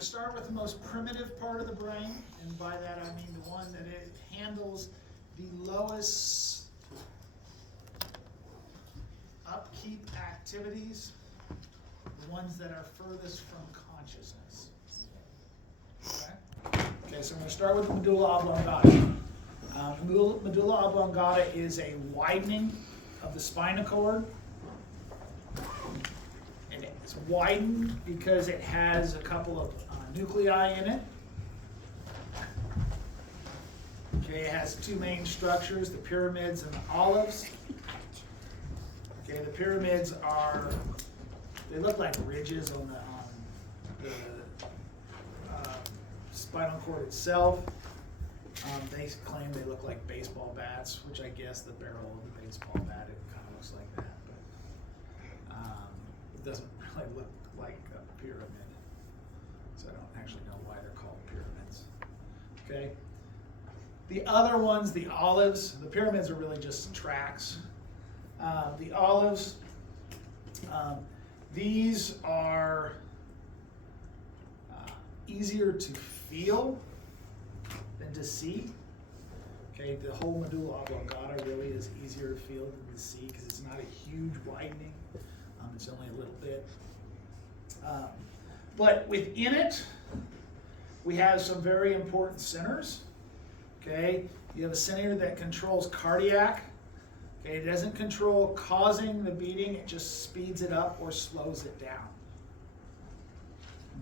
Start with the most primitive part of the brain, and by that I mean the one that it handles the lowest upkeep activities, the ones that are furthest from consciousness. Okay, so I'm going to start with the medulla oblongata. Medulla oblongata is a widening of the spinal cord. And it's widened because it has a couple of nuclei in it. Okay, it has two main structures, the pyramids and the olives. Okay, the pyramids they look like ridges on the spinal cord itself. They claim they look like baseball bats, which I guess the barrel of the baseball bat, it kind of looks like that, but it doesn't really look like a pyramid. So I don't actually know why they're called pyramids. Okay. The other ones, the olives, the pyramids are really just tracks. The olives, these are easier to feel than to see. Okay, the whole medulla oblongata really is easier to feel than to see because it's not a huge widening. It's only a little bit. But within it, we have some very important centers. Okay, you have a center that controls cardiac. Okay, it doesn't control causing the beating, it just speeds it up or slows it down.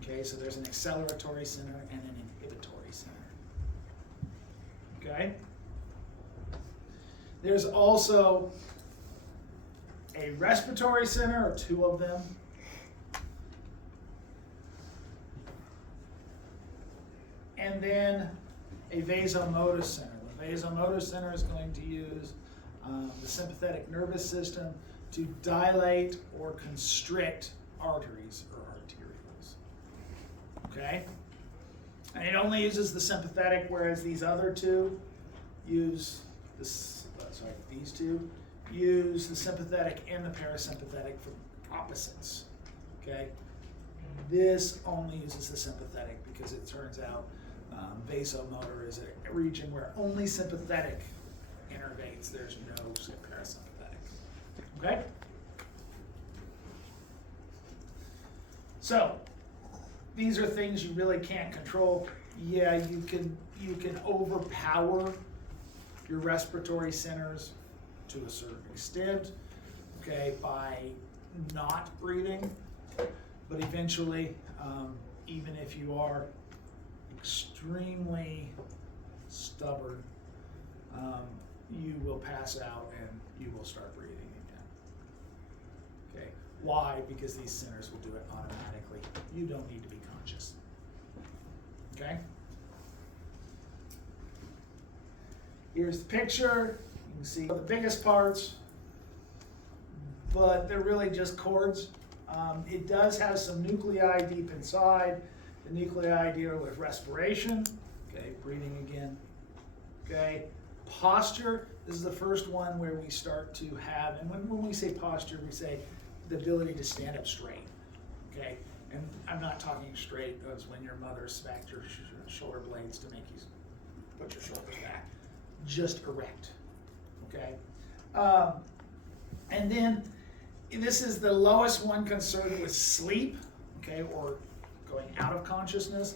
Okay, so there's an acceleratory center and an inhibitory center. Okay? There's also a respiratory center, or two of them. And then a vasomotor center. The vasomotor center is going to use the sympathetic nervous system to dilate or constrict arteries or arterioles. Okay? And it only uses the sympathetic, whereas these other two use these two use the sympathetic and the parasympathetic for opposites. Okay? This only uses the sympathetic because it turns out vasomotor is a region where only sympathetic innervates. There's no parasympathetic. Okay? So, these are things you really can't control. Yeah, you can overpower your respiratory centers to a certain extent, okay, by not breathing. But eventually, even if you are extremely stubborn, you will pass out and you will start breathing again. Okay, why? Because these centers will do it automatically. You don't need to be conscious. Okay? Here's the picture. You can see the biggest parts, but they're really just cords. It does have some nuclei deep inside. The nuclei deal with respiration. Okay, breathing again. Okay, posture. This is the first one where we start to have, and when we say posture, we say the ability to stand up straight. Okay, and I'm not talking straight as when your mother smacked your shoulder blades to make you put your shoulders back. Just erect. Okay, and then this is the lowest one concerned with sleep. Okay, or going out of consciousness.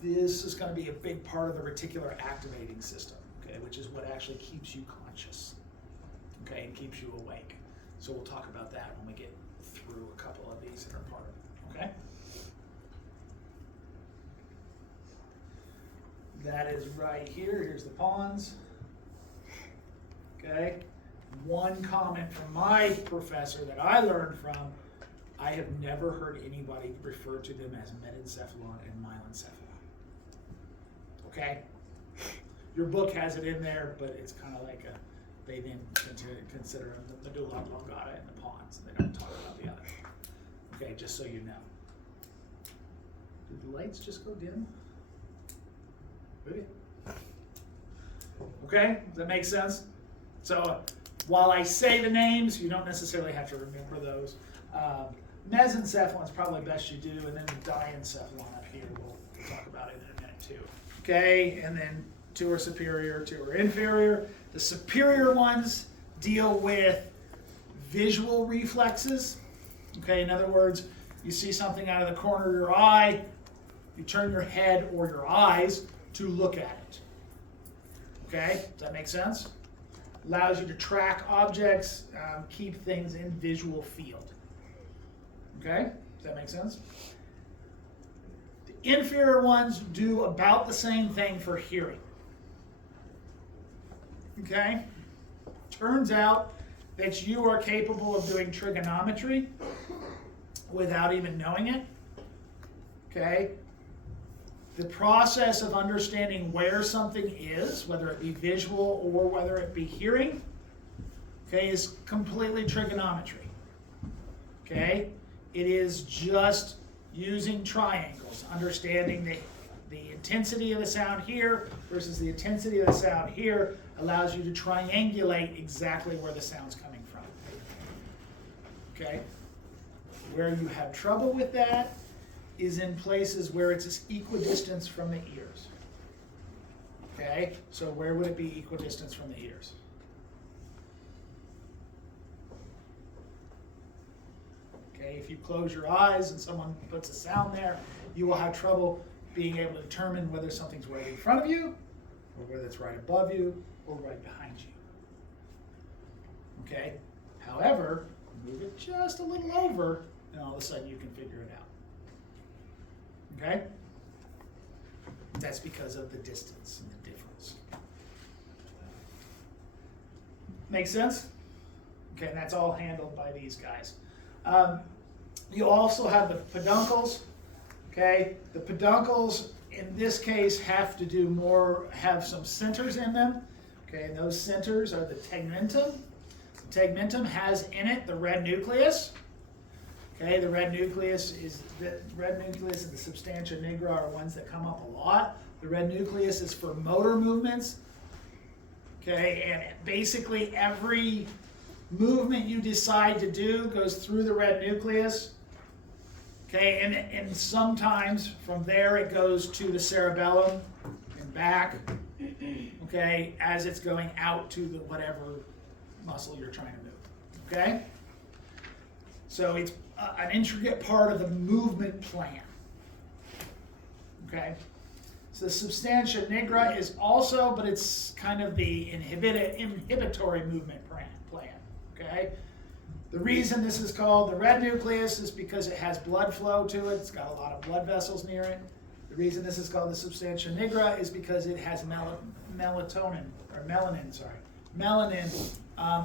This is going to be a big part of the reticular activating system, okay, which is what actually keeps you conscious, okay, and keeps you awake. So we'll talk about that when we get through a couple of these that are part of it, okay? That is right here. Here's the pons, okay? One comment from my professor that I learned from, I have never heard anybody refer to them as metencephalon and myelencephalon. Okay? Your book has it in there, but it's kind of like they then consider them the medulla oblongata and the pons. They don't talk about the other. Okay, just so you know. Did the lights just go dim? Really? Okay, does that make sense? So while I say the names, you don't necessarily have to remember those. mesencephalon is probably best you do, and then the diencephalon up here, we'll talk about it in a minute too. Okay, and then two are superior, two are inferior. The superior ones deal with visual reflexes. Okay, in other words, you see something out of the corner of your eye, you turn your head or your eyes to look at it. Okay, does that make sense? Allows you to track objects, keep things in visual field. Okay, does that make sense? The inferior ones do about the same thing for hearing. Okay, turns out that you are capable of doing trigonometry without even knowing it. Okay, the process of understanding where something is, whether it be visual or whether it be hearing, okay, is completely trigonometry. Okay, it is just using triangles, understanding the intensity of the sound here versus the intensity of the sound here allows you to triangulate exactly where the sound's coming from. Okay, where you have trouble with that is in places where it's equidistant from the ears. Okay, so where would it be equidistant from the ears? Okay, if you close your eyes and someone puts a sound there, you will have trouble being able to determine whether something's right in front of you, or whether it's right above you, or right behind you. Okay, however, move it just a little over, and all of a sudden you can figure it out. Okay? That's because of the distance and the difference. Make sense? Okay, and that's all handled by these guys. You also have the peduncles. Okay, the peduncles in this case have to do more, have some centers in them. Okay, and those centers are the tegmentum. The tegmentum has in it the red nucleus. Okay, the red nucleus and the substantia nigra are ones that come up a lot. The red nucleus is for motor movements. Okay, and basically every movement you decide to do goes through the red nucleus. Okay, and sometimes from there it goes to the cerebellum and back. Okay, as it's going out to the whatever muscle you're trying to move. Okay, so it's an intricate part of the movement plan. Okay, so the substantia nigra is also, but it's kind of the inhibitory movement plan. Okay, the reason this is called the red nucleus is because it has blood flow to it. It's got a lot of blood vessels near it. The reason this is called the substantia nigra is because it has melanin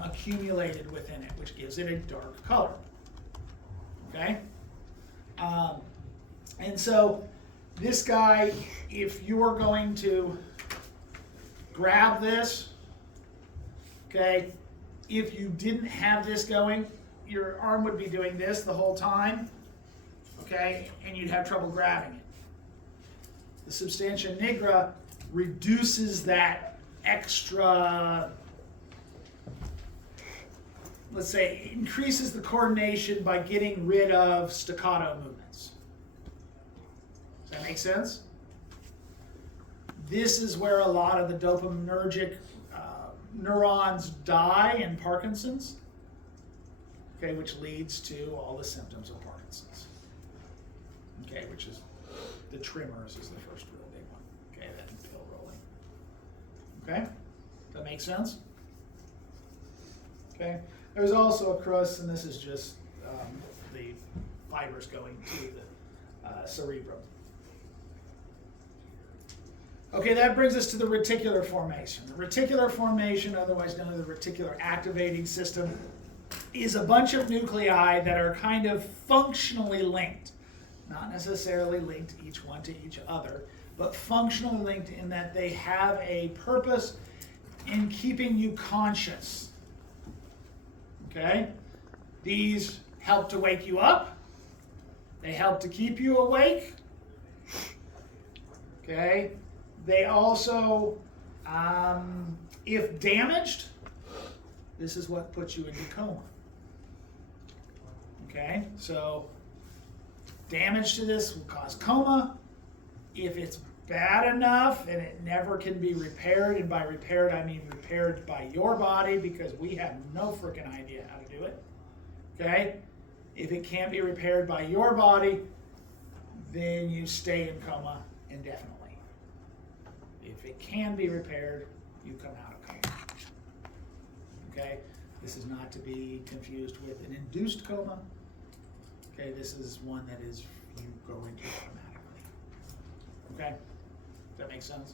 accumulated within it, which gives it a dark color. Okay? And so this guy, if you're going to grab this, okay, if you didn't have this going, your arm would be doing this the whole time, okay, and you'd have trouble grabbing it. The substantia nigra reduces that extra, let's say, increases the coordination by getting rid of staccato movements. Does that make sense? This is where a lot of the dopaminergic neurons die in Parkinson's, okay, which leads to all the symptoms of Parkinson's. Okay, which is the tremors is the first real big one. Okay, then pill rolling. Okay, does that make sense? Okay, there's also a crust, and this is just the fibers going to the cerebrum. Okay, that brings us to the reticular formation. The reticular formation, otherwise known as the reticular activating system, is a bunch of nuclei that are kind of functionally linked. Not necessarily linked each one to each other, but functionally linked in that they have a purpose in keeping you conscious. Okay? These help to wake you up. They help to keep you awake. Okay? They also, if damaged, this is what puts you into coma. Okay, so damage to this will cause coma. If it's bad enough and it never can be repaired, and by repaired I mean repaired by your body, because we have no freaking idea how to do it. Okay, if it can't be repaired by your body, then you stay in coma indefinitely. If it can be repaired, you come out of coma. Okay, this is not to be confused with an induced coma. Okay, this is one that is you go into automatically. Okay, does that make sense?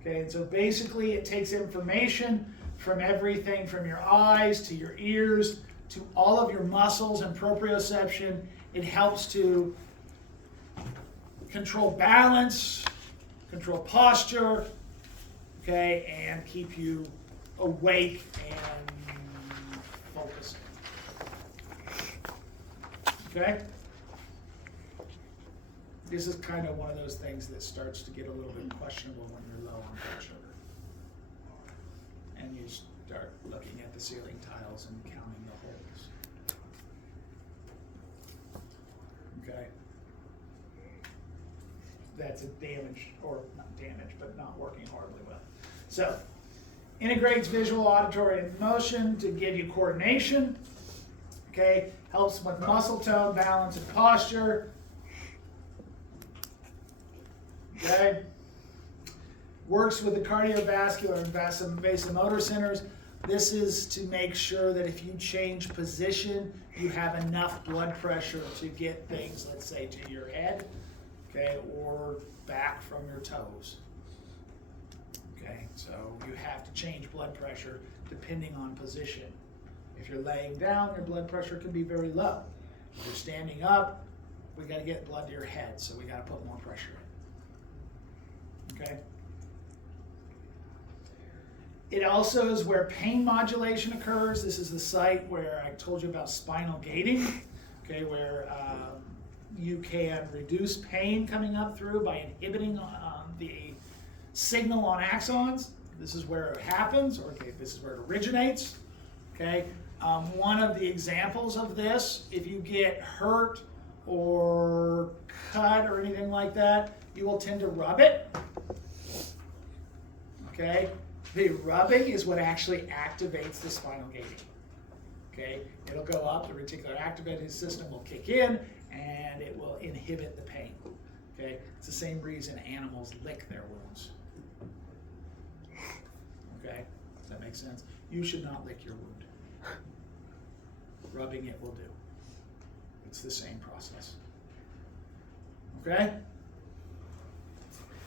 Okay, and so basically it takes information from everything from your eyes to your ears to all of your muscles and proprioception. It helps to control balance, control posture, okay, and keep you awake and focused. Okay? This is kind of one of those things that starts to get a little bit questionable when you're low on blood sugar. And you start looking at the ceiling tiles and counting the holes. Okay? That's a damage, or not damage, but not working horribly well. So, integrates visual, auditory, and motion to give you coordination. Okay, helps with muscle tone, balance, and posture. Okay, works with the cardiovascular and vasomotor centers. This is to make sure that if you change position, you have enough blood pressure to get things, let's say, to your head, okay, or back from your toes. Okay, so you have to change blood pressure depending on position. If you're laying down, your blood pressure can be very low. If you're standing up, we got to get blood to your head, so we got to put more pressure in. Okay? It also is where pain modulation occurs. This is the site where I told you about spinal gating, okay, where you can reduce pain coming up through by inhibiting the signal on axons. This is where it happens, or okay, this is where it originates. Okay, one of the examples of this, if you get hurt or cut or anything like that, you will tend to rub it. Okay, the rubbing is what actually activates the spinal gating. Okay, it'll go up, the reticular activating system will kick in, and it will inhibit the pain. Okay, it's the same reason animals lick their wounds. Okay, does that make sense? You should not lick your wound. Rubbing it will do. It's the same process. Okay?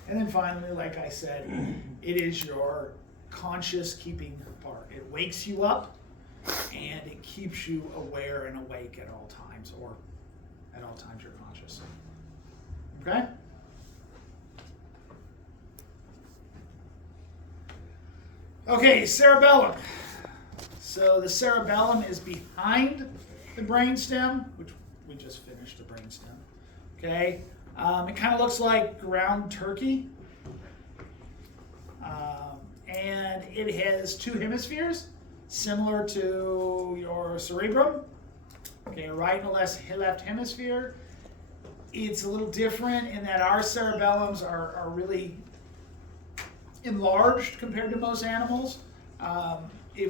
And then finally, like I said, it is your conscious keeping part. It wakes you up and it keeps you aware and awake at all times, or at all times you're conscious. Okay? Okay, cerebellum. So the cerebellum is behind the brainstem, which we just finished the brainstem. Okay, it kind of looks like ground turkey, and it has two hemispheres, similar to your cerebrum. Okay, right and left hemisphere. It's a little different in that our cerebellums are really enlarged compared to most animals.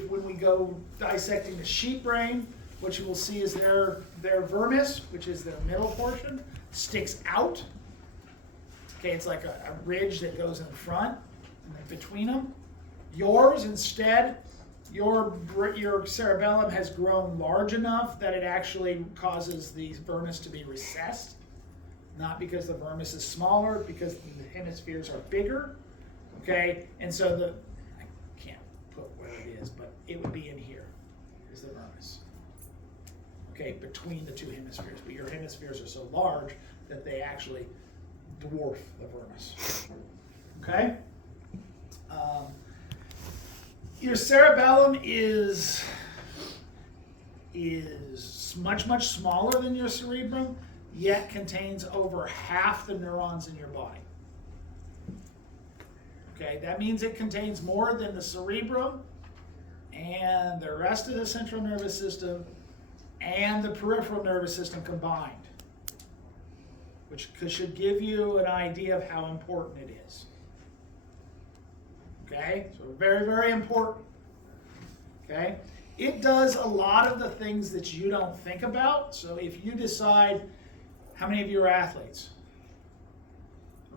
When we go dissecting the sheep brain, what you will see is their vermis, which is their middle portion, sticks out. Okay, it's like a ridge that goes in front and then between them. Yours, instead, your cerebellum has grown large enough that it actually causes the vermis to be recessed. Not because the vermis is smaller, because the hemispheres are bigger. Okay, and so I can't put where it is, but it would be in here, is the vermis. Okay, between the two hemispheres. But your hemispheres are so large that they actually dwarf the vermis. Okay? Your cerebellum is much, much smaller than your cerebrum, yet contains over half the neurons in your body. Okay, that means it contains more than the cerebrum and the rest of the central nervous system and the peripheral nervous system combined, which should give you an idea of how important it is. Okay, so very, very important. Okay, it does a lot of the things that you don't think about. So if you decide, how many of you are athletes?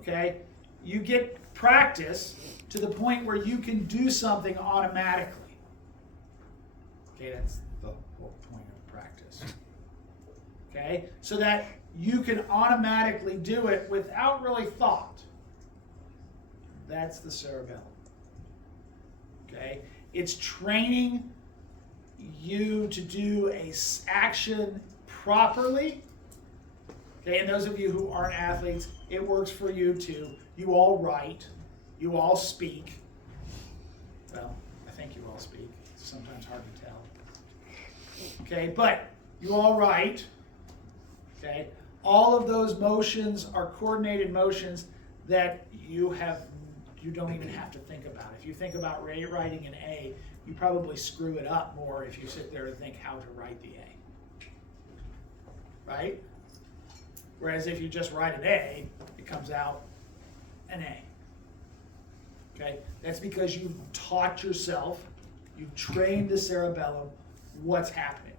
Okay, you get practice to the point where you can do something automatically. Okay, that's the whole point of practice. Okay, so that you can automatically do it without really thought. That's the cerebellum. Okay, it's training you to do a action properly. Okay, and those of you who aren't athletes, it works for you too. You all write, you all speak. Well, I think you all speak. It's sometimes hard to tell. Okay, but you all write. Okay, all of those motions are coordinated motions that you don't even have to think about. If you think about writing an A, you probably screw it up more if you sit there and think how to write the A. Right? Whereas if you just write an A, it comes out an A. Okay? That's because you've taught yourself, you've trained the cerebellum what's happening.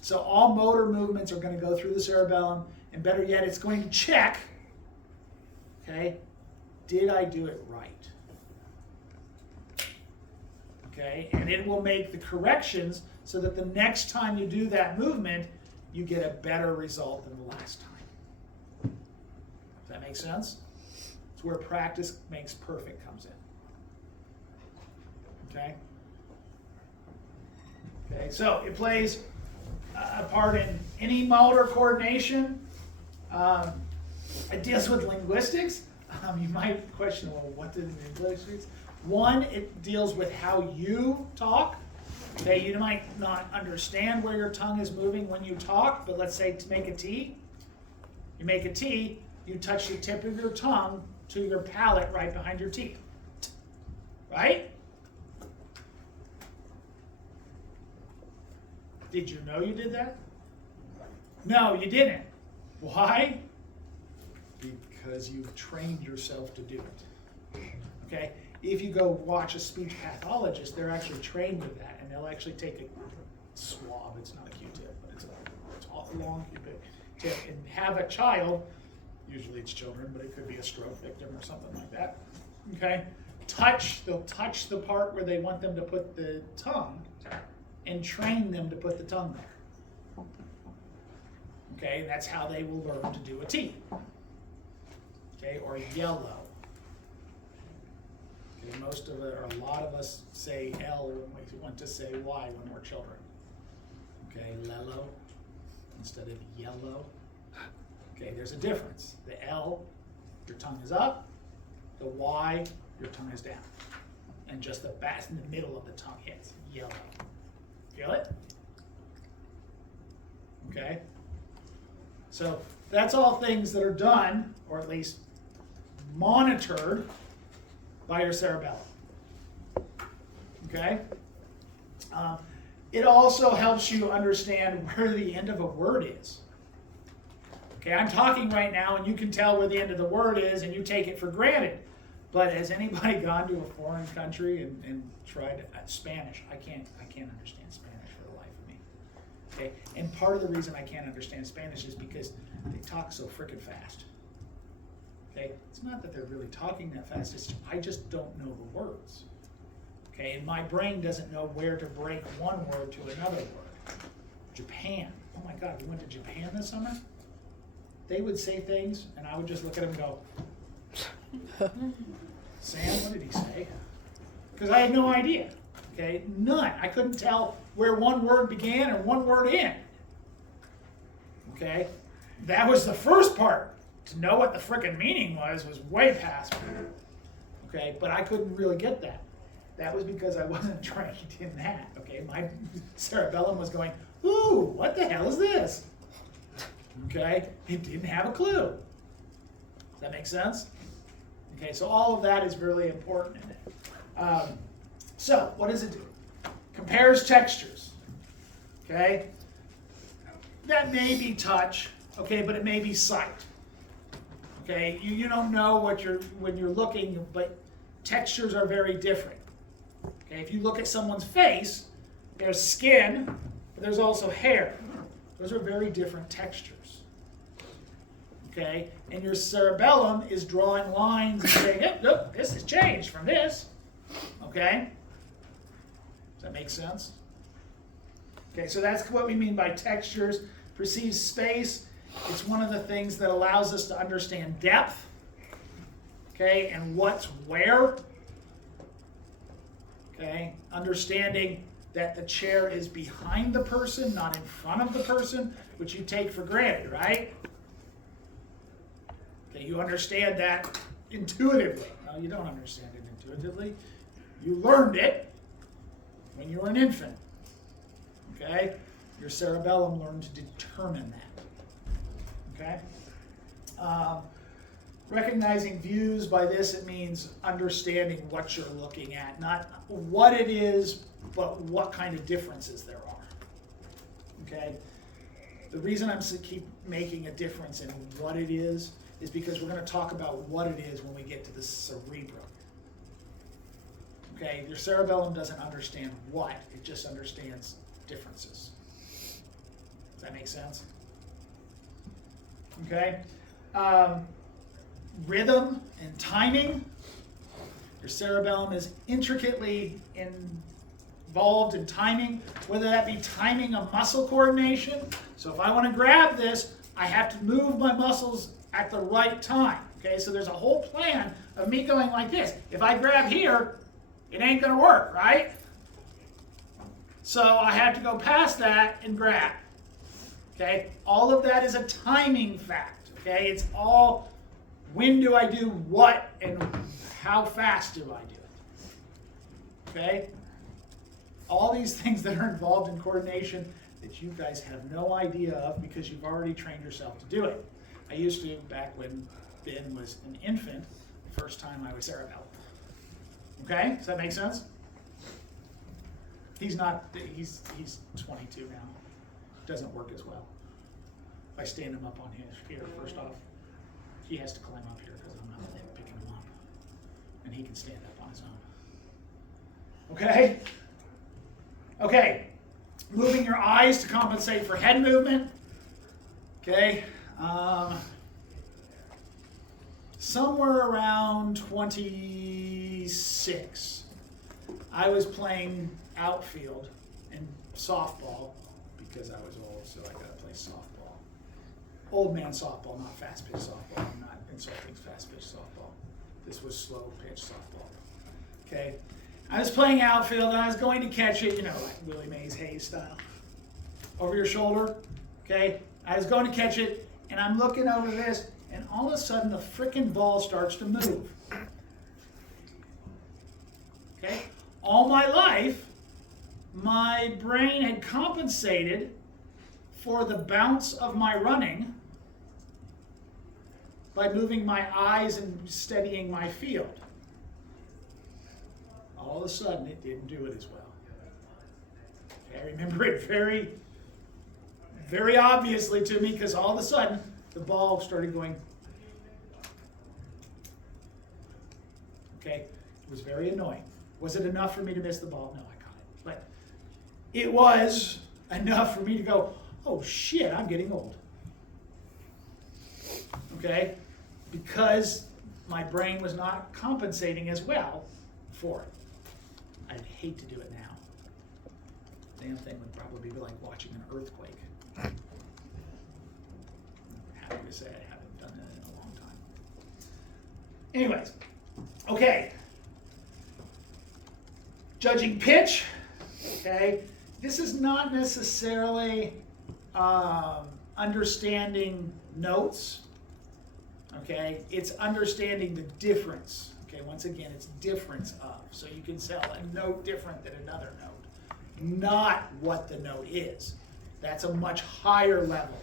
So all motor movements are going to go through the cerebellum, and better yet, it's going to check, okay, did I do it right? Okay, and it will make the corrections so that the next time you do that movement, you get a better result than the last time. Does that make sense? It's where practice makes perfect comes in. Okay? Okay, so it plays a part in any motor coordination. It deals with linguistics. You might question, well, what did linguistics? One, it deals with how you talk. Okay, you might not understand where your tongue is moving when you talk, but let's say to make a T. You make a T, you touch the tip of your tongue to your palate right behind your teeth. Right? Did you know you did that? No, you didn't. Why? Because you've trained yourself to do it. Okay? If you go watch a speech pathologist, they're actually trained with that, and they'll actually take a swab, it's not a Q-tip, but it's a long tip, and have a child, usually it's children, but it could be a stroke victim or something like that, okay? They'll touch the part where they want them to put the tongue, and train them to put the tongue there. Okay, that's how they will learn to do a T. Okay, or yellow. Okay, most of it, or a lot of us say L when we want to say Y when we're children. Okay, lello instead of yellow. Okay, there's a difference. The L, your tongue is up. The Y, your tongue is down. And just the back in the middle of the tongue hits yellow. Feel it? Okay? So that's all things that are done, or at least monitored, by your cerebellum. Okay? It also helps you understand where the end of a word is. Okay, I'm talking right now, and you can tell where the end of the word is, and you take it for granted. But has anybody gone to a foreign country and tried Spanish? I can't understand Spanish for the life of me. Okay, and part of the reason I can't understand Spanish is because they talk so frickin' fast. Okay, it's not that they're really talking that fast. It's I just don't know the words. Okay, and my brain doesn't know where to break one word to another word. Japan. Oh my God, we went to Japan this summer. They would say things, and I would just look at them and go, Sam, what did he say? Because I had no idea. Okay, none. I couldn't tell where one word began and one word ended. Okay, that was the first part. To know what the frickin' meaning was way past me. Okay, but I couldn't really get that. That was because I wasn't trained in that. Okay, my cerebellum was going, ooh, what the hell is this? Okay, it didn't have a clue. Does that make sense? Okay, so all of that is really important in it. So, what does it do? compares textures, okay? That may be touch, okay, but it may be sight. Okay, you don't know what when you're looking, but textures are very different. Okay, if you look at someone's face, there's skin, but there's also hair. Those are very different textures. Okay, and your cerebellum is drawing lines and saying, "Yep, look, this has changed from this." Okay, does that make sense? Okay, so that's what we mean by textures. Perceives space. It's one of the things that allows us to understand depth, okay, and what's where. Okay, understanding that the chair is behind the person, not in front of the person, which you take for granted, right? Okay, you understand that intuitively. No, you don't understand it intuitively. You learned it when you were an infant. Okay, your cerebellum learned to determine that. Okay? Recognizing views, by this it means understanding what you're looking at, not what it is, but what kind of differences there are. Okay? The reason I'm keep making a difference in what it is because we're going to talk about what it is when we get to the cerebrum. Okay? Your cerebellum doesn't understand what, it just understands differences. Does that make sense? Okay, rhythm and timing. Your cerebellum is intricately involved in timing, whether that be timing of muscle coordination. So if I want to grab this, I have to move my muscles at the right time. Okay, so there's a whole plan of me going like this. If I grab here, it ain't going to work, right? So I have to go past that and grab. Okay, all of that is a timing fact. Okay, it's all when do I do what and how fast do I do it. Okay, all these things that are involved in coordination that you guys have no idea of because you've already trained yourself to do it. I used to back when Ben was an infant, the first time I was cerebellum. Okay, does that make sense? He's 22 now. Doesn't work as well. If I stand him up on here, first off, he has to climb up here because I'm not picking him up. And he can stand up on his own. Okay? Okay. Moving your eyes to compensate for head movement. Okay? Somewhere around 26, I was playing outfield and softball because I was old, so I got to play softball. Old man softball, not fast pitch softball. I'm not insulting fast pitch softball. This was slow pitch softball. Okay? I was playing outfield and I was going to catch it, like Willie Mays Hayes style. Over your shoulder. Okay? I was going to catch it and I'm looking over this and all of a sudden the frickin' ball starts to move. Okay? All my life, my brain had compensated for the bounce of my running by moving my eyes and steadying my field. All of a sudden, it didn't do it as well. Okay, I remember it very, very obviously to me because all of a sudden, the ball started going. Okay, it was very annoying. Was it enough for me to miss the ball? No, I caught it. But it was enough for me to go, oh shit, I'm getting old. Okay? Because my brain was not compensating as well for it. I'd hate to do it now. Damn thing would probably be like watching an earthquake. I'm happy to say I haven't done that in a long time. Anyways, okay. Judging pitch, okay. This is not necessarily understanding notes, okay. It's understanding the difference, okay. Once again, it's difference of. So you can tell a note different than another note, not what the note is. That's a much higher level,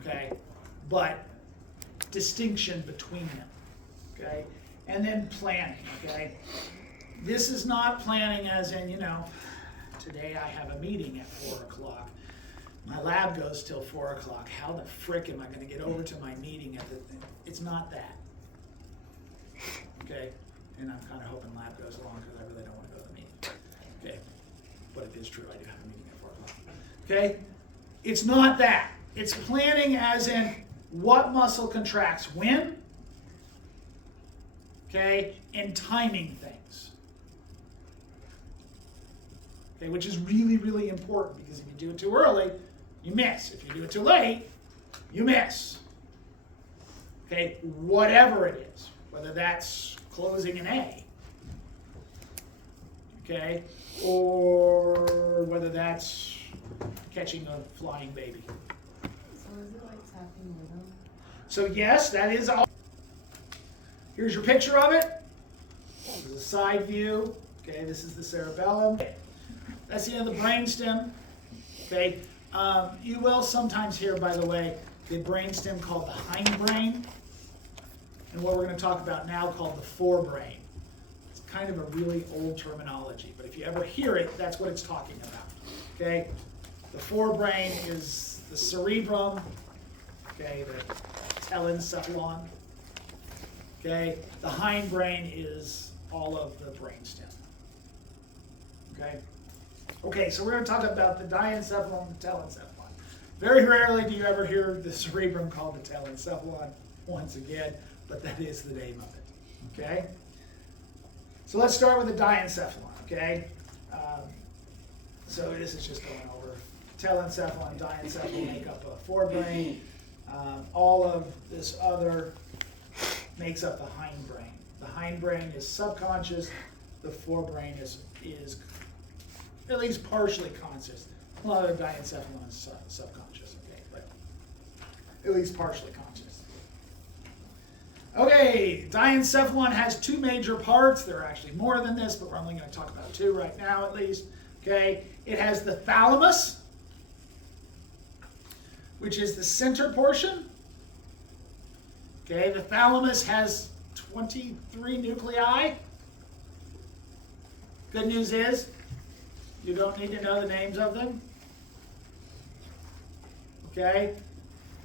okay. But distinction between them, okay. And then planning, okay. This is not planning as in, today I have a meeting at 4 o'clock. My lab goes till 4 o'clock. How the frick am I going to get over to my meeting at the thing? It's not that. Okay? And I'm kind of hoping lab goes along because I really don't want to go to the meeting. Okay? But it is true, I do have a meeting at 4 o'clock. Okay? It's not that. It's planning as in what muscle contracts when, okay, and timing things. Okay, which is really, really important because if you do it too early, you miss. If you do it too late, you miss. Okay, whatever it is, whether that's closing an A, okay, or whether that's catching a flying baby. So is it like tapping rhythm? So yes, that is all. Here's your picture of it. This is a side view. Okay, this is the cerebellum. That's the end of the brainstem. Okay, you will sometimes hear, by the way, the brainstem called the hindbrain, and what we're going to talk about now called the forebrain. It's kind of a really old terminology, but if you ever hear it, that's what it's talking about. Okay, the forebrain is the cerebrum. Okay, the telencephalon. Okay, the hindbrain is all of the brainstem. Okay. Okay, so we're going to talk about the diencephalon and the telencephalon. Very rarely do you ever hear the cerebrum called the telencephalon once again, but that is the name of it. Okay? So let's start with the diencephalon, okay? So this is just going over telencephalon, diencephalon make up a forebrain. All of this other makes up the hindbrain. The hindbrain is subconscious. The forebrain is at least partially conscious. A lot of the diencephalon is subconscious, okay, but at least partially conscious. Okay, diencephalon has two major parts. There are actually more than this, but we're only going to talk about two right now at least. Okay, it has the thalamus, which is the center portion. Okay, the thalamus has 23 nuclei. Good news is, you don't need to know the names of them. Okay?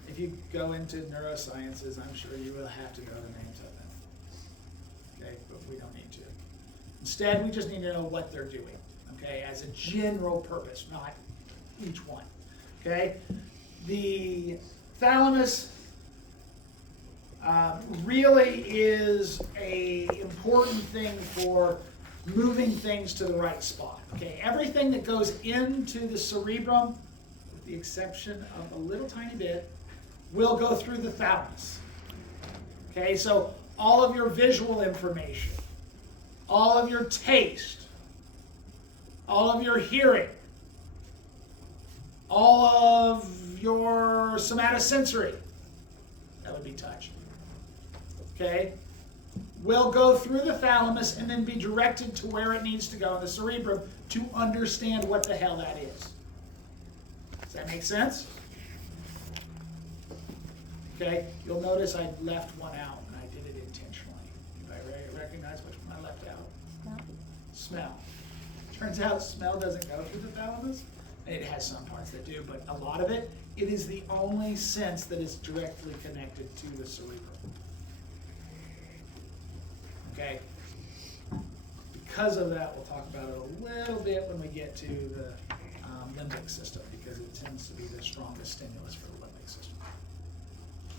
If you go into neurosciences, I'm sure you will have to know the names of them. Okay? But we don't need to. Instead, we just need to know what they're doing. Okay? As a general purpose, not each one. Okay? The thalamus really is an important thing for moving things to the right spot. Okay, everything that goes into the cerebrum, with the exception of a little tiny bit, will go through the thalamus. Okay, so all of your visual information, all of your taste, all of your hearing, all of your somatosensory, that would be touch, okay, will go through the thalamus and then be directed to where it needs to go in the cerebrum to understand what the hell that is. Does that make sense? Okay, you'll notice I left one out and I did it intentionally. Anybody recognize which one I left out? Smell. Turns out smell doesn't go through the thalamus. It has some parts that do, but a lot of it, it is the only sense that is directly connected to the cerebrum. Okay? Because of that, we'll talk about it a little bit when we get to the limbic system, because it tends to be the strongest stimulus for the limbic system.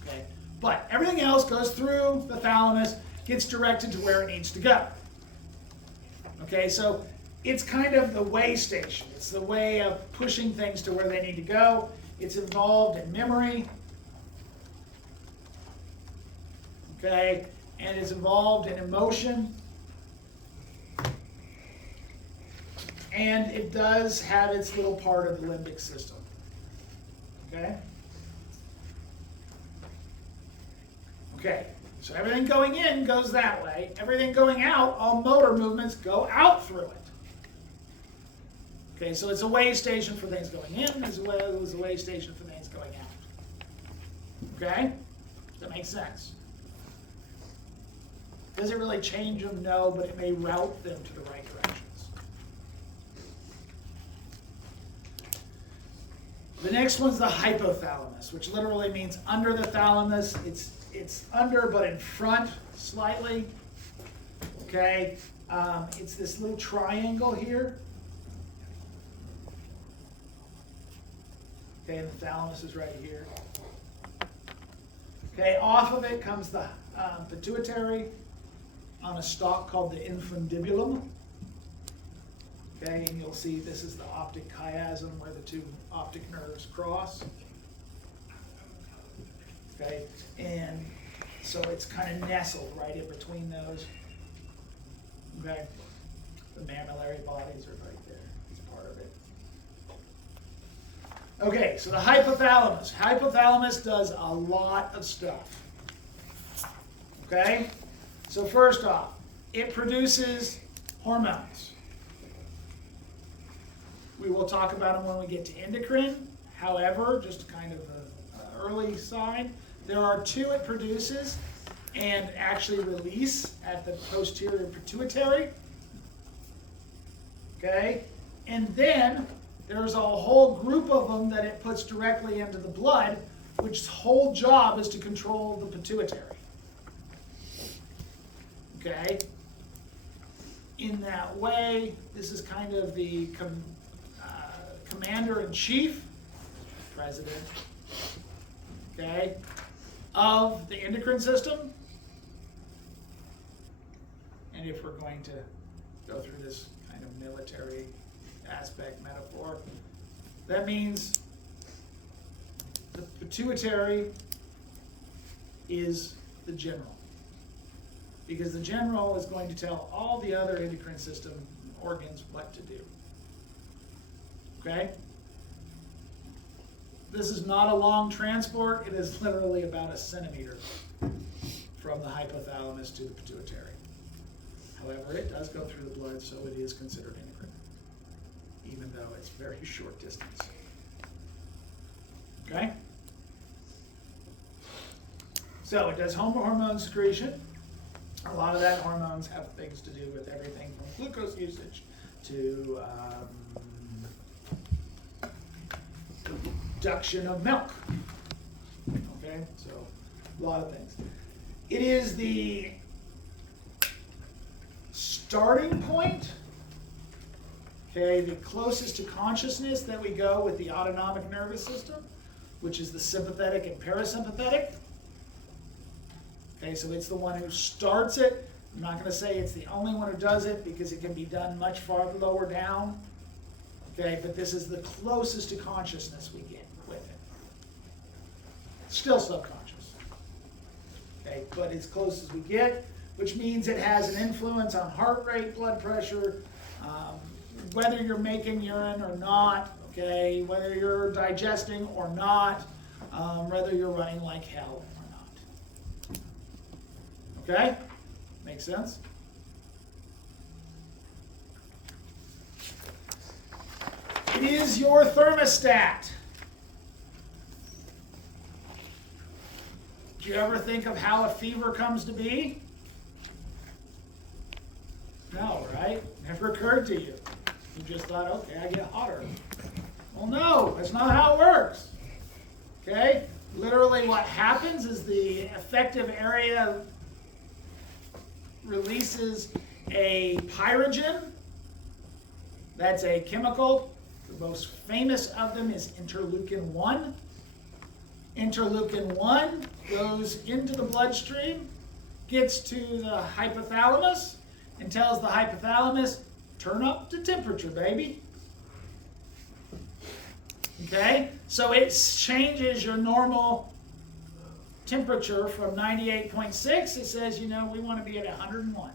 Okay? But everything else goes through the thalamus, gets directed to where it needs to go. Okay, so it's kind of the way station. It's the way of pushing things to where they need to go. It's involved in memory. Okay? And it's involved in emotion. And it does have its little part of the limbic system. Okay? Okay, so everything going in goes that way. Everything going out, all motor movements go out through it. Okay, so it's a way station for things going in, as well as a way station for things going out. Okay? Does that make sense? Does it really change them? No, but it may route them to the right directions. The next one's the hypothalamus, which literally means under the thalamus. It's under, but in front slightly. Okay, it's this little triangle here. Okay, and the thalamus is right here. Okay, off of it comes the pituitary on a stalk called the infundibulum. Okay, and you'll see this is the optic chiasm where the two optic nerves cross. Okay, and so it's kind of nestled right in between those. Okay, the mammillary bodies are right there. It's part of it. Okay, so the hypothalamus. Hypothalamus does a lot of stuff. Okay, so first off, it produces hormones. We will talk about them when we get to endocrine. However, just kind of an early sign, there are two it produces and actually release at the posterior pituitary. Okay, and then there's a whole group of them that it puts directly into the blood, which whole job is to control the pituitary. Okay, in that way, this is kind of the commander-in-chief, president, okay, of the endocrine system. And if we're going to go through this kind of military aspect metaphor, that means the pituitary is the general. Because the general is going to tell all the other endocrine system organs what to do. Okay? This is not a long transport. It is literally about 1 centimeter from the hypothalamus to the pituitary. However, it does go through the blood, so it is considered endocrine, even though it's very short distance. Okay? So it does hormone secretion. A lot of that hormones have things to do with everything from glucose usage to production of milk. Okay, so a lot of things. It is the starting point, okay, the closest to consciousness that we go with the autonomic nervous system, which is the sympathetic and parasympathetic. Okay, so it's the one who starts it. I'm not going to say it's the only one who does it because it can be done much farther lower down. Okay, but this is the closest to consciousness we get with it. Still subconscious. Okay, but as close as we get, which means it has an influence on heart rate, blood pressure, whether you're making urine or not, okay, whether you're digesting or not, whether you're running like hell or not. Okay? Make sense? It is your thermostat. Do you ever think of how a fever comes to be? No, right? Never occurred to you. You just thought, okay, I get hotter. Well, no, that's not how it works. Okay? Literally what happens is the affective area releases a pyrogen. That's a chemical. The most famous of them is interleukin 1. Interleukin 1 goes into the bloodstream, gets to the hypothalamus, and tells the hypothalamus, turn up the temperature, baby. Okay? So it changes your normal temperature from 98.6. It says, you know, we want to be at 101.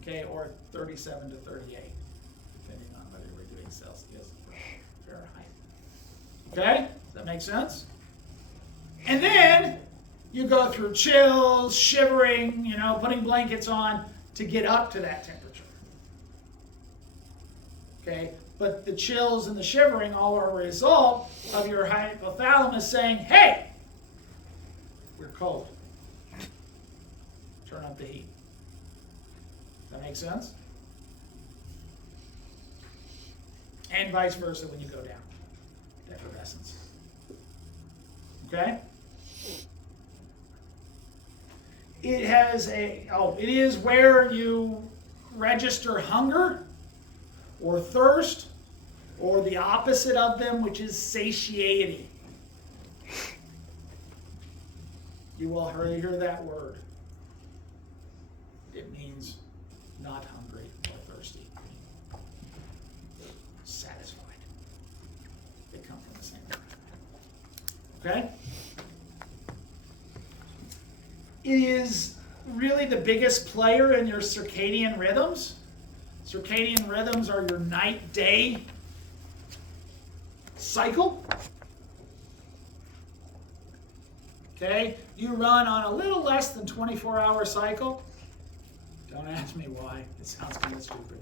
Okay, or 37 to 38, depending on whether we're doing Celsius or Fahrenheit. Okay? Does that make sense? And then you go through chills, shivering, you know, putting blankets on to get up to that temperature. Okay? But the chills and the shivering all are a result of your hypothalamus saying, hey, we're cold. turn up the heat. Does that make sense? And vice versa when you go down. Effervescence. Okay? It has it is where you register hunger or thirst, or the opposite of them, which is satiety. You will hear that word. It means not hungry or thirsty. Satisfied. They come from the same word. Okay? It is really the biggest player in your circadian rhythms. Circadian rhythms are your night-day cycle. Okay? You run on a little less than 24-hour cycle. Don't ask me why. It sounds kind of stupid.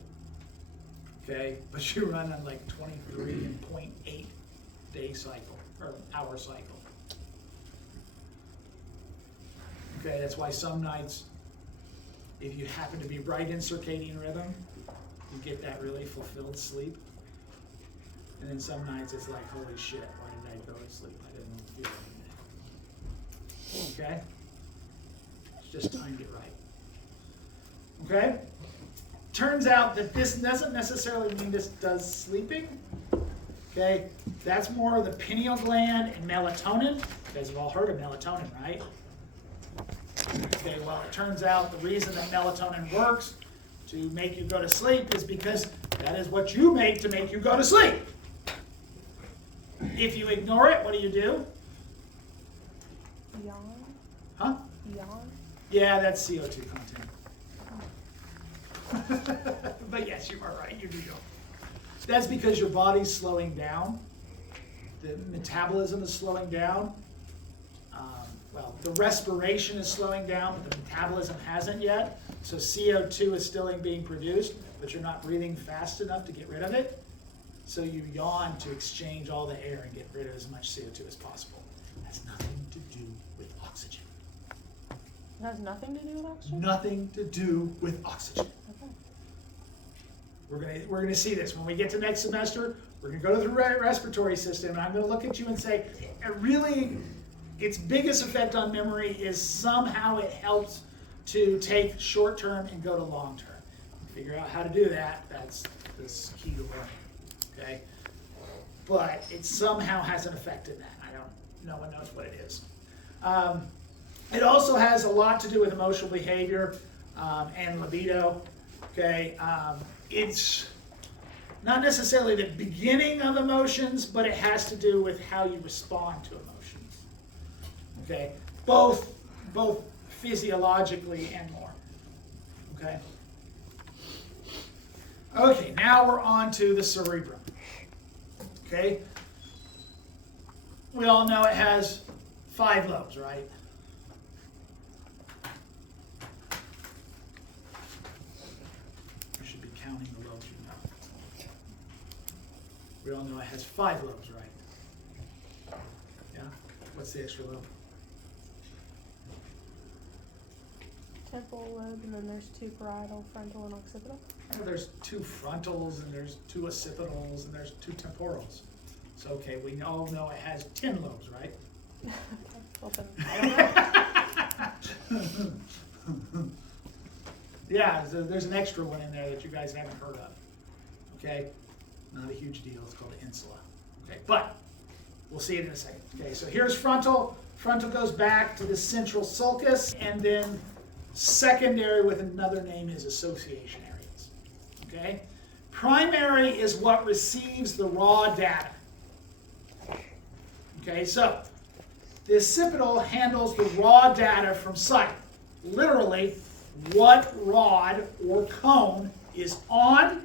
Okay? But you run on like 23.8 day cycle, or hour cycle. Okay, that's why some nights, if you happen to be right in circadian rhythm, you get that really fulfilled sleep. And then some nights it's like, holy shit, why did I go to sleep? I didn't feel anything. Okay? It's just timed it right. Okay? Turns out that this doesn't necessarily mean this does sleeping. Okay? That's more of the pineal gland and melatonin. You guys have all heard of melatonin, right? Okay, well, it turns out the reason that melatonin works to make you go to sleep is because that is what you make to make you go to sleep. If you ignore it, what do? Yawn? Huh? Yawn? Yeah, that's CO2 content. But yes, you are right, you do go. That's because your body's slowing down. The metabolism is slowing down. Well, the respiration is slowing down, but the metabolism hasn't yet. So CO2 is still being produced, but you're not breathing fast enough to get rid of it. So you yawn to exchange all the air and get rid of as much CO2 as possible. It has nothing to do with oxygen. It has nothing to do with oxygen? Nothing to do with oxygen. Okay. We're gonna see this when we get to next semester. We're gonna go to the respiratory system, and I'm gonna look at you and say, its biggest effect on memory is somehow it helps to take short term and go to long term. Figure out how to do that. That's the key to learning. Okay, but it somehow has an effect in that. No one knows what it is. It also has a lot to do with emotional behavior and libido. Okay, it's not necessarily the beginning of emotions, but it has to do with how you respond to emotions. Okay, both physiologically and more. Okay. Okay, now we're on to the cerebrum. Okay. We all know it has 5 lobes, right? You should be counting the lobes, you know. We all know it has 5 lobes, right? Yeah? What's the extra lobe? Temporal lobe, and then there's 2 parietal, frontal, and occipital. Well, there's 2 frontals, and there's 2 occipitals, and there's 2 temporals. So, okay, we all know it has 10 lobes, right? Okay, well then, I don't know. Yeah, there's an extra one in there that you guys haven't heard of. Okay? Not a huge deal. It's called the insula. Okay, but we'll see it in a second. Okay, so here's frontal. Frontal goes back to the central sulcus, and then secondary with another name is association areas. Okay? Primary is what receives the raw data. Okay, so the occipital handles the raw data from sight. Literally, what rod or cone is on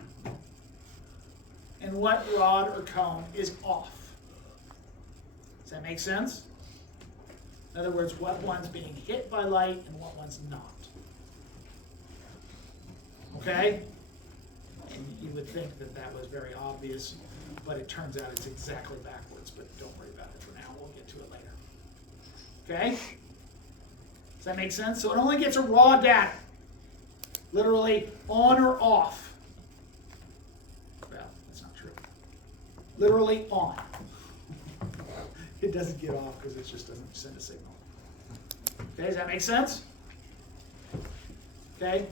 and what rod or cone is off. Does that make sense? In other words, what one's being hit by light and what one's not. Okay? And you would think that that was very obvious, but it turns out it's exactly backwards, but don't worry about it for now. We'll get to it later. Okay? Does that make sense? So it only gets a raw data, literally on or off. Well, that's not true. Literally on. It doesn't get off because it just doesn't send a signal. Okay, does that make sense? Okay.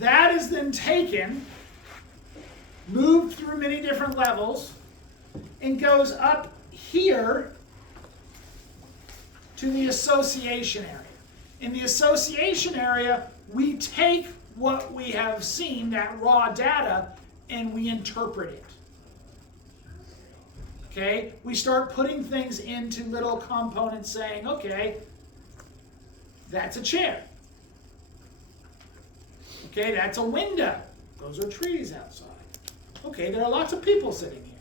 That is then taken, moved through many different levels, and goes up here to the association area. In the association area, we take what we have seen, that raw data, and we interpret it. Okay? We start putting things into little components saying, okay, that's a chair. Okay, that's a window. Those are trees outside. Okay, there are lots of people sitting here.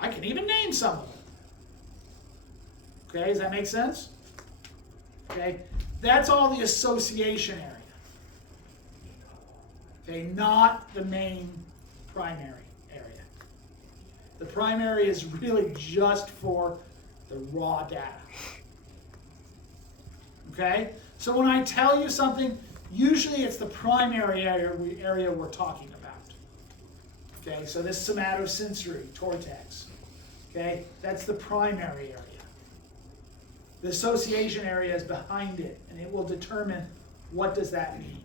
I can even name some of them. Okay, does that make sense? Okay, that's all the association area. Okay, not the main primary area. The primary is really just for the raw data. Okay, so when I tell you something, usually it's the primary area we're talking about. Okay, so this somatosensory cortex. Okay, that's the primary area. The association area is behind it, and it will determine what does that mean.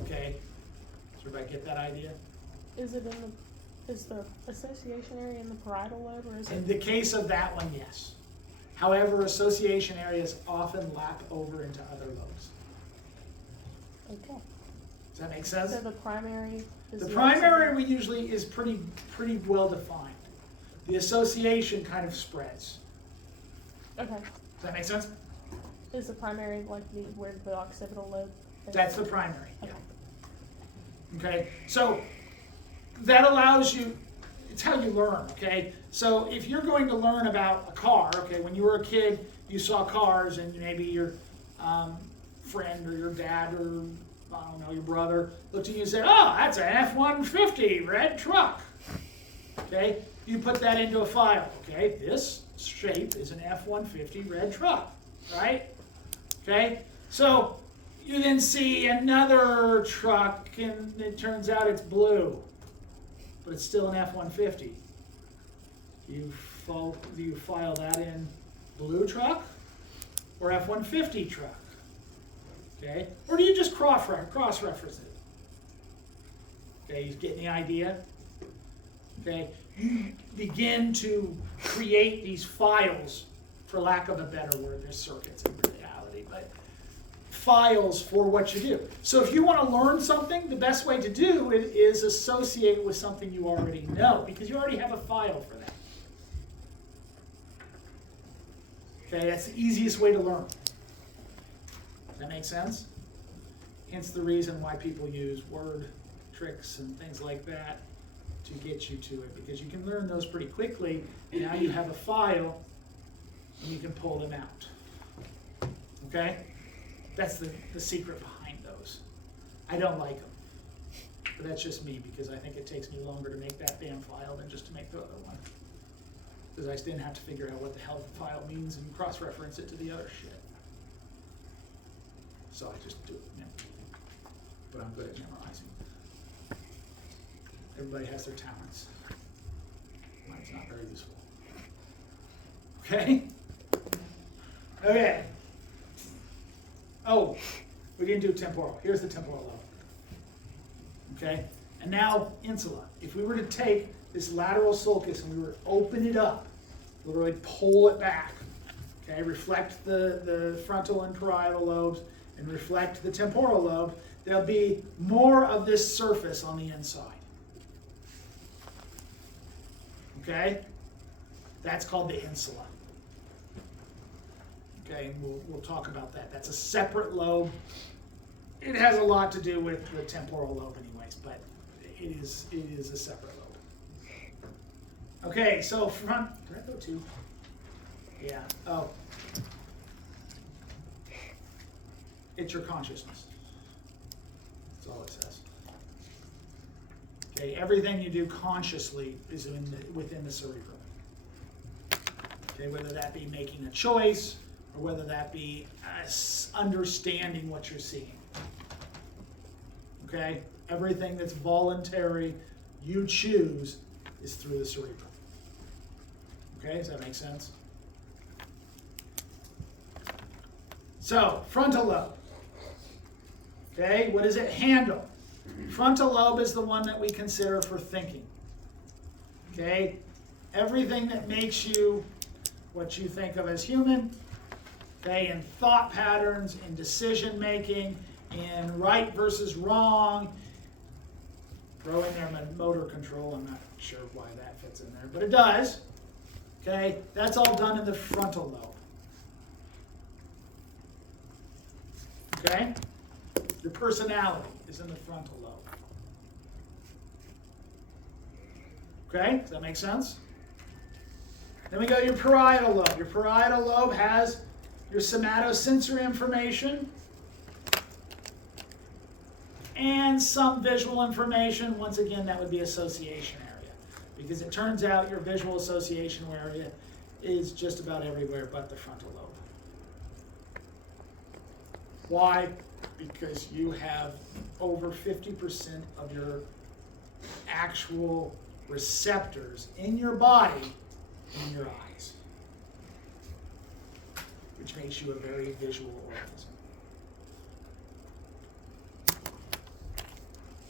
Okay, so everybody get that idea? Is the association area in the parietal lobe, or is it? In the case of that one, yes. However, association areas often lap over into other lobes. Okay. Does that make sense? So the primary is The primary we usually is pretty well defined. The association kind of spreads. Okay. Does that make sense? Is the primary like where the occipital lobe is? That's the primary. Okay. Okay, so that allows you, it's how you learn, okay? So if you're going to learn about a car, okay, when you were a kid, you saw cars and maybe your friend or your dad or, I don't know, your brother looked at you and said, oh, that's an F-150 red truck. Okay, you put that into a file, okay? This shape is an F-150 red truck, right? Okay, so you then see another truck and it turns out it's blue, but it's still an F-150. Do you file that in blue truck or F-150 truck? Okay, or do you just cross-reference it? Okay, you getting the idea? Okay, you begin to create these files, for lack of a better word, there's circuits in reality, but files for what you do. So if you want to learn something, the best way to do it is associate it with something you already know, because you already have a file for that. Okay, that's the easiest way to learn. Does that make sense? Hence the reason why people use word tricks and things like that to get you to it, because you can learn those pretty quickly. Now you have a file and you can pull them out. Okay? That's the secret behind those. I don't like them, but that's just me, because I think it takes me longer to make that damn file than just to make the other one. Because I then have to figure out what the hell the file means and cross-reference it to the other shit. So I just do it, but I'm good at memorizing. Everybody has their talents. Mine's not very useful. Okay? Okay. Oh, we didn't do temporal. Here's the temporal lobe. Okay? And now insula. If we were to take this lateral sulcus and we were to open it up, literally pull it back, okay, reflect the frontal and parietal lobes and reflect the temporal lobe, there'll be more of this surface on the inside. Okay? That's called the insula. Okay, and we'll talk about that. That's a separate lobe. It has a lot to do with the temporal lobe anyways, but it is a separate lobe. Okay, so front, did I go to? Yeah, oh. It's your consciousness. That's all it says. Okay, everything you do consciously is within the cerebrum. Okay, whether that be making a choice or whether that be understanding what you're seeing. Okay, everything that's voluntary, you choose, is through the cerebrum. Okay, does that make sense? So, frontal lobe. Okay, what does it handle? Frontal lobe is the one that we consider for thinking. Okay, everything that makes you what you think of as human, okay, in thought patterns, in decision making, in right versus wrong, throw in there motor control. I'm not sure why that fits in there, but it does. Okay, that's all done in the frontal lobe. Okay, your personality is in the frontal lobe. Okay, does that make sense? Then we go to your parietal lobe. Your parietal lobe has your somatosensory information and some visual information. Once again, that would be association area, because it turns out your visual association area is just about everywhere but the frontal lobe. Why? Because you have over 50% of your actual receptors in your body in your eyes, which makes you a very visual organism.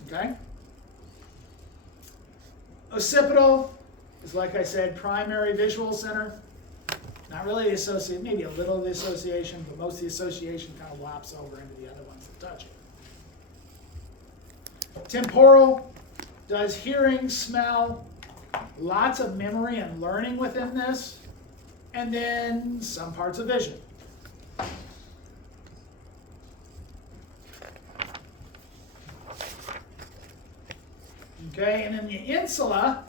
Okay? Occipital is, like I said, primary visual center. Not really associated, maybe a little of the association, but most of the association kind of laps over into the other ones that touch it. Temporal does hearing, smell, lots of memory and learning within this, and then some parts of vision. Okay, and then the insula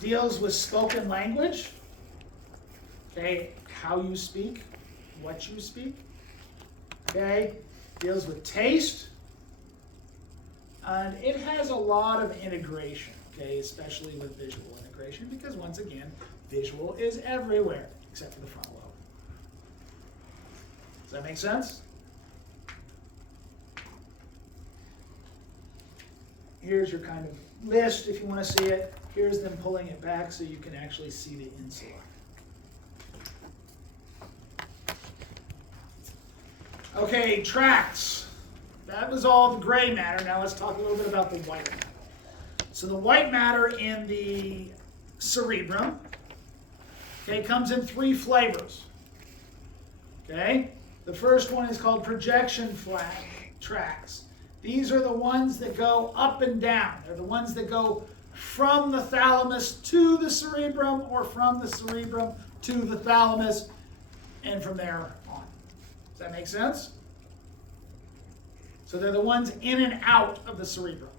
deals with spoken language. Okay, how you speak, what you speak. Okay, deals with taste. And it has a lot of integration, okay, especially with visual integration, because once again, visual is everywhere except for the frontal lobe. Does that make sense? Here's your kind of list if you want to see it. Here's them pulling it back so you can actually see the insula. Okay, tracts. That was all the gray matter. Now let's talk a little bit about the white matter. So the white matter in the cerebrum, okay, comes in 3 flavors. Okay? The first one is called projection tracts. These are the ones that go up and down. They're the ones that go from the thalamus to the cerebrum, or from the cerebrum to the thalamus, and from there on. Does that make sense? So they're the ones in and out of the cerebrum.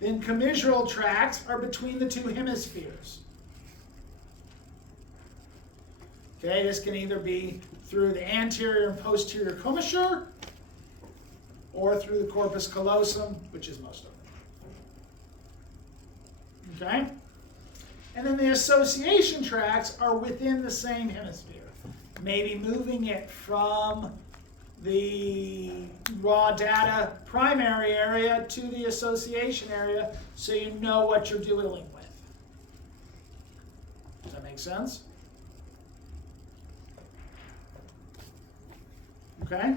Then commissural tracts are between the 2 hemispheres. Okay, this can either be through the anterior and posterior commissure, or through the corpus callosum, which is most of them. Okay? And then the association tracts are within the same hemisphere, maybe moving it from the raw data primary area to the association area so you know what you're dealing with. Does that make sense? Okay?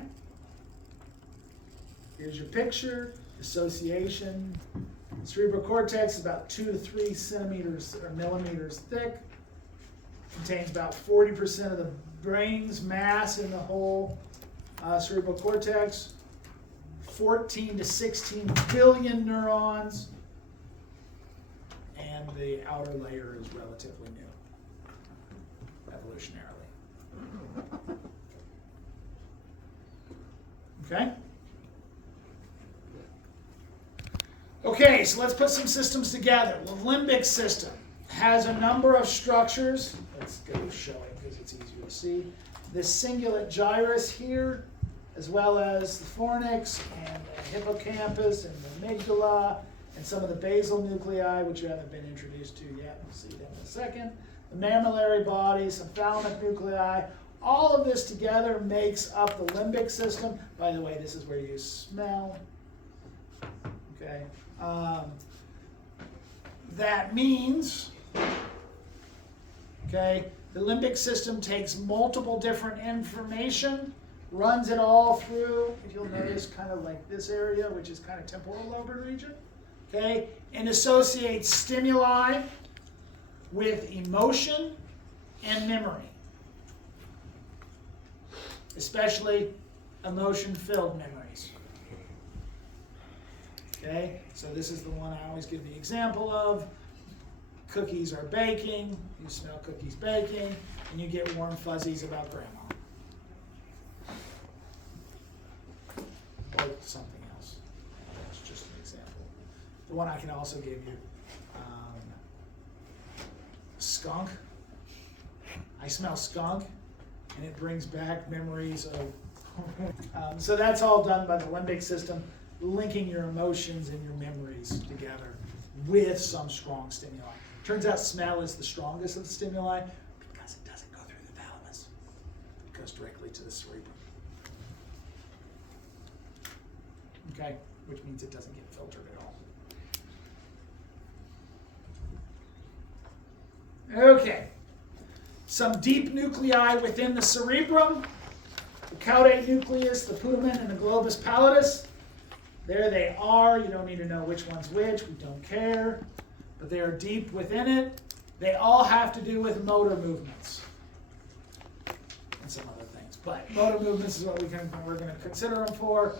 Here's your picture. Association. Cerebral cortex is about 2 to 3 centimeters or millimeters thick. Contains about 40% of the brain's mass in the whole cerebral cortex. 14 to 16 billion neurons. And the outer layer is relatively new, evolutionarily. Okay? Okay, so let's put some systems together. The limbic system has a number of structures. Let's go show it because it's easier to see. The cingulate gyrus here, as well as the fornix and the hippocampus and the amygdala and some of the basal nuclei, which you haven't been introduced to yet. We'll see that in a second. The mammillary body, some thalamic nuclei. All of this together makes up the limbic system. By the way, this is where you smell. Okay. That means, okay, the limbic system takes multiple different information, runs it all through, if you'll notice, kind of like this area, which is kind of temporal lobe region, okay, and associates stimuli with emotion and memory, especially emotion-filled memories. Okay, so this is the one I always give the example of. Cookies are baking, you smell cookies baking, and you get warm fuzzies about grandma. Or something else. That's just an example. The one I can also give you, skunk. I smell skunk, and it brings back memories of... so that's all done by the limbic system, linking your emotions and your memories together with some strong stimuli. Turns out smell is the strongest of the stimuli because it doesn't go through the thalamus. It goes directly to the cerebrum. Okay, which means it doesn't get filtered at all. Okay, some deep nuclei within the cerebrum. The caudate nucleus, the putamen, and the globus pallidus. There they are. You don't need to know which one's which. We don't care. But they are deep within it. They all have to do with motor movements and some other things. But motor movements is what we're going to consider them for.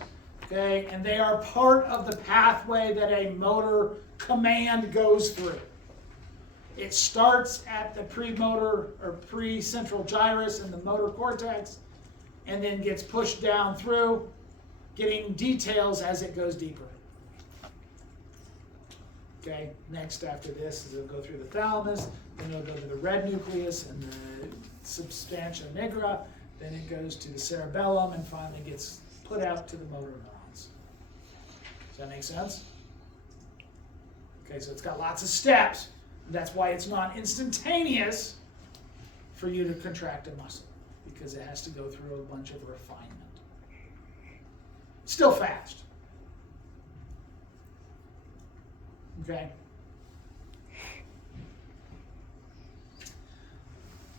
Okay, and they are part of the pathway that a motor command goes through. It starts at the premotor or pre-central gyrus in the motor cortex, and then gets pushed down through, getting details as it goes deeper. Okay, next after this is it'll go through the thalamus, then it'll go to the red nucleus and the substantia nigra, then it goes to the cerebellum and finally gets put out to the motor neurons. Does that make sense? Okay, so it's got lots of steps. That's why it's not instantaneous for you to contract a muscle, because it has to go through a bunch of refinement. Still fast. Okay.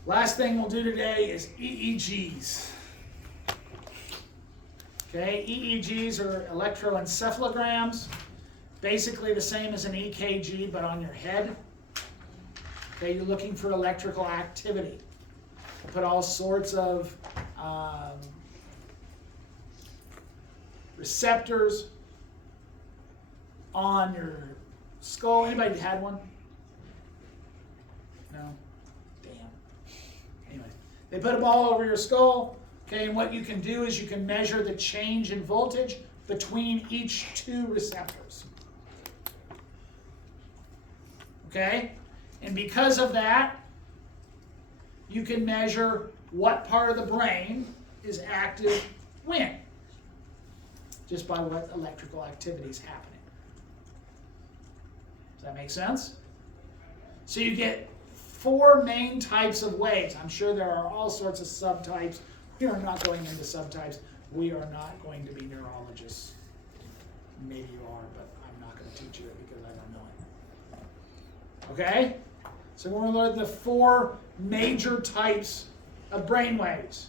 Last thing we'll do today is EEGs. Okay, EEGs are electroencephalograms, basically the same as an EKG, but on your head. Okay, you're looking for electrical activity. Put all sorts of receptors on your skull. Anybody had one? No? Damn. Anyway, they put them all over your skull. Okay, and what you can do is you can measure the change in voltage between each two receptors. Okay? And because of that, you can measure what part of the brain is active when, just by what electrical activity is happening. Does that make sense? So you get 4 main types of waves. I'm sure there are all sorts of subtypes. We are not going into subtypes. We are not going to be neurologists. Maybe you are, but I'm not going to teach you it because I don't know it. Okay? So we're going to learn the 4 major types of brain waves.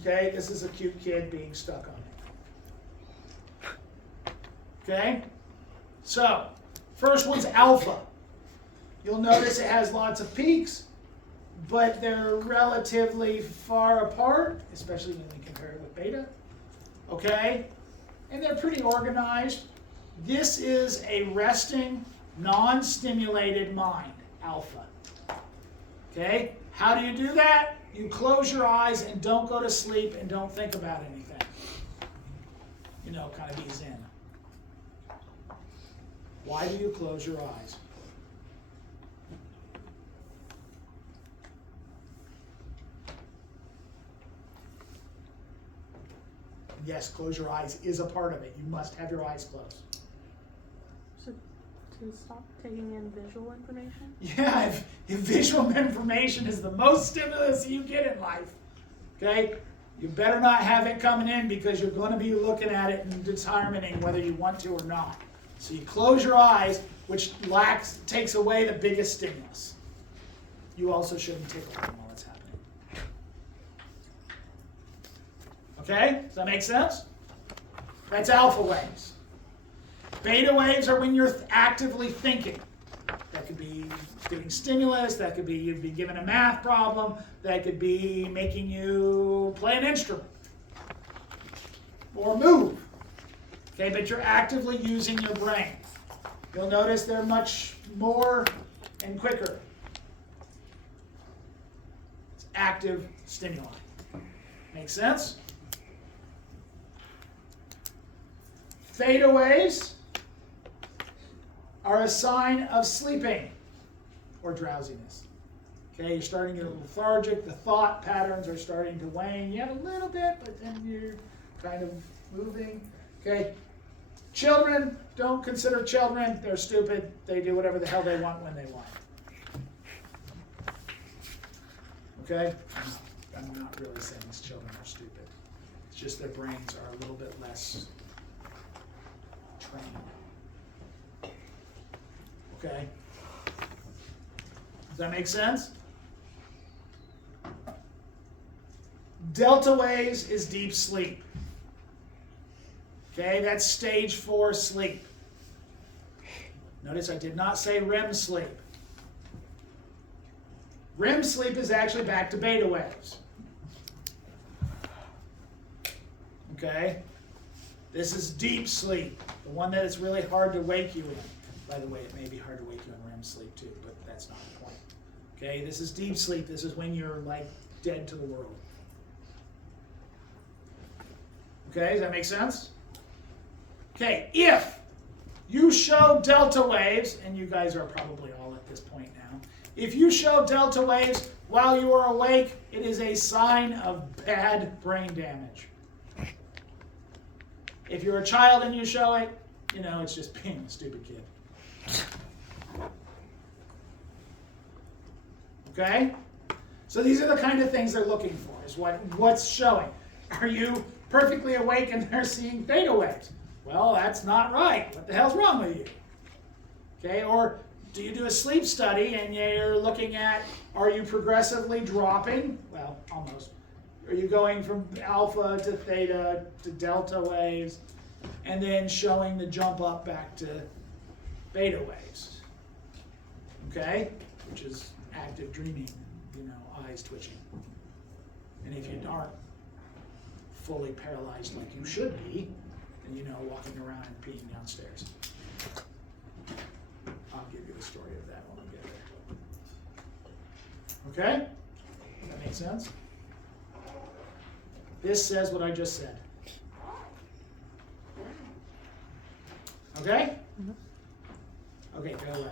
Okay? This is a cute kid being stuck on it. Okay? So, first one's alpha. You'll notice it has lots of peaks, but they're relatively far apart, especially when we compare it with beta. Okay? And they're pretty organized. This is a resting, non-stimulated mind, alpha. Okay? How do you do that? You close your eyes and don't go to sleep and don't think about anything. You know, kind of be zen. Why do you close your eyes? yes, close your eyes is a part of it. You must have your eyes closed. So to stop taking in visual information? Yeah, if visual information is the most stimulus you get in life, okay, you better not have it coming in because you're going to be looking at it and determining whether you want to or not. So you close your eyes, which takes away the biggest stimulus. You also shouldn't tickle them while it's happening. Okay? Does that make sense? That's alpha waves. Beta waves are when you're actively thinking. That could be getting stimulus, that could be you've been given a math problem, that could be making you play an instrument or move. Okay, but you're actively using your brain. You'll notice they're much more and quicker. It's active stimuli. Make sense? Theta waves are a sign of sleeping or drowsiness. Okay, you're starting to get lethargic, the thought patterns are starting to wane. You have a little bit, but then you're kind of moving. Okay, children, don't consider children. They're stupid. They do whatever the hell they want when they want. Okay? I'm not really saying these children are stupid. It's just their brains are a little bit less trained. Okay? Does that make sense? Delta waves is deep sleep. Okay, that's stage 4 sleep. Notice I did not say REM sleep. REM sleep is actually back to beta waves. Okay? This is deep sleep, the one that is really hard to wake you in. By the way, it may be hard to wake you in REM sleep too, but that's not the point. Okay, this is deep sleep. This is when you're like dead to the world. Okay, does that make sense? Okay, if you show delta waves, and you guys are probably all at this point now, if you show delta waves while you are awake, it is a sign of bad brain damage. If you're a child and you show it, you know, it's just being a stupid kid. Okay? So these are the kind of things they're looking for, is what's showing. Are you perfectly awake and they're seeing theta waves? Well, that's not right. What the hell's wrong with you? Okay, or do you do a sleep study and you're looking at, are you progressively dropping? Well, almost. Are you going from alpha to theta to delta waves and then showing the jump up back to beta waves? Okay, which is active dreaming, you know, eyes twitching. And if you aren't fully paralyzed like you should be, then you know, walking around and peeing downstairs. I'll give you the story of that when we get there. Okay? Does that make sense? This says what I just said. Okay? Okay, go away.